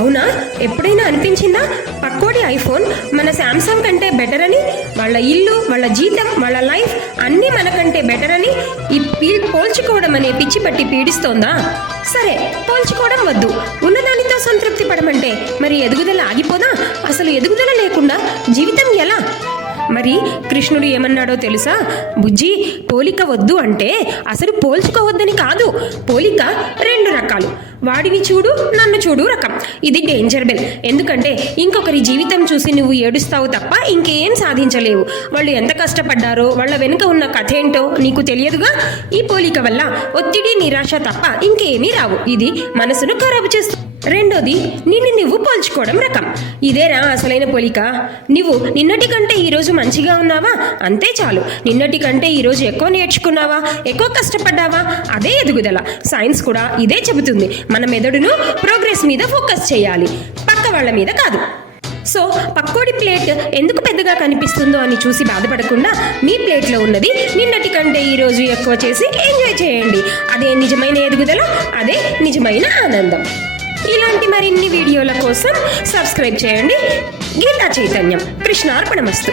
అవునా? ఎప్పుడైనా అనిపించిందా పక్కోడి ఐఫోన్ మన శాంసంగ్ కంటే బెటర్ అని? వాళ్ళ ఇల్లు, వాళ్ళ జీతం, వాళ్ళ లైఫ్ అన్నీ మనకంటే బెటర్ అని పోల్చుకోవడం అనే పిచ్చి పట్టి పీడిస్తోందా? సరే, పోల్చుకోవడం వద్దు, ఉన్నదానితో సంతృప్తి పడమంటే మరి ఎదుగుదల ఆగిపోదా? అసలు ఎదుగుదల లేకుండా జీవితం ఎలా? మరి కృష్ణుడు ఏమన్నాడో తెలుసా? బుజ్జి, పోలిక వద్దు అంటే అసలు పోల్చుకోవద్దని కాదు. పోలిక రెండు రకాలు, వాడిని చూడు నన్ను చూడు రకం. ఇది డేంజర్ బెల్. ఎందుకంటే ఇంకొకరి జీవితం చూసి నువ్వు ఏడుస్తావు తప్ప ఇంకేం సాధించలేవు. వాళ్ళు ఎంత కష్టపడ్డారో, వాళ్ళ వెనుక ఉన్న కథ ఏంటో నీకు తెలియదుగా. ఈ పోలిక వల్ల ఒత్తిడి, నిరాశ తప్ప ఇంకేమీ రావు. ఇది మనసును ఖరాబు చేస్తుంది. రెండోది, నిన్ను నువ్వు పోల్చుకోవడం రకం. ఇదేరా అసలైన పోలిక. నువ్వు నిన్నటి కంటే ఈరోజు మంచిగా ఉన్నావా? అంతే చాలు. నిన్నటి కంటే ఈరోజు ఎక్కువ నేర్చుకున్నావా, ఎక్కువ కష్టపడ్డావా? అదే ఎదుగుదల. సైన్స్ కూడా ఇదే చెబుతుంది. మన మెదడును ప్రోగ్రెస్ మీద ఫోకస్ చేయాలి, పక్క వాళ్ళ మీద కాదు. సో పక్కోడి ప్లేట్ ఎందుకు పెద్దగా కనిపిస్తుందో అని చూసి బాధపడకుండా మీ ప్లేట్లో ఉన్నది నిన్నటి కంటే ఈరోజు ఎక్కువ చేసి ఎంజాయ్ చేయండి. అదే నిజమైన ఎదుగుదల, అదే నిజమైన ఆనందం. ఇలాంటి మరిన్ని వీడియోల కోసం సబ్స్క్రైబ్ చేయండి. గీతా చైతన్యం. కృష్ణార్పణమస్తు.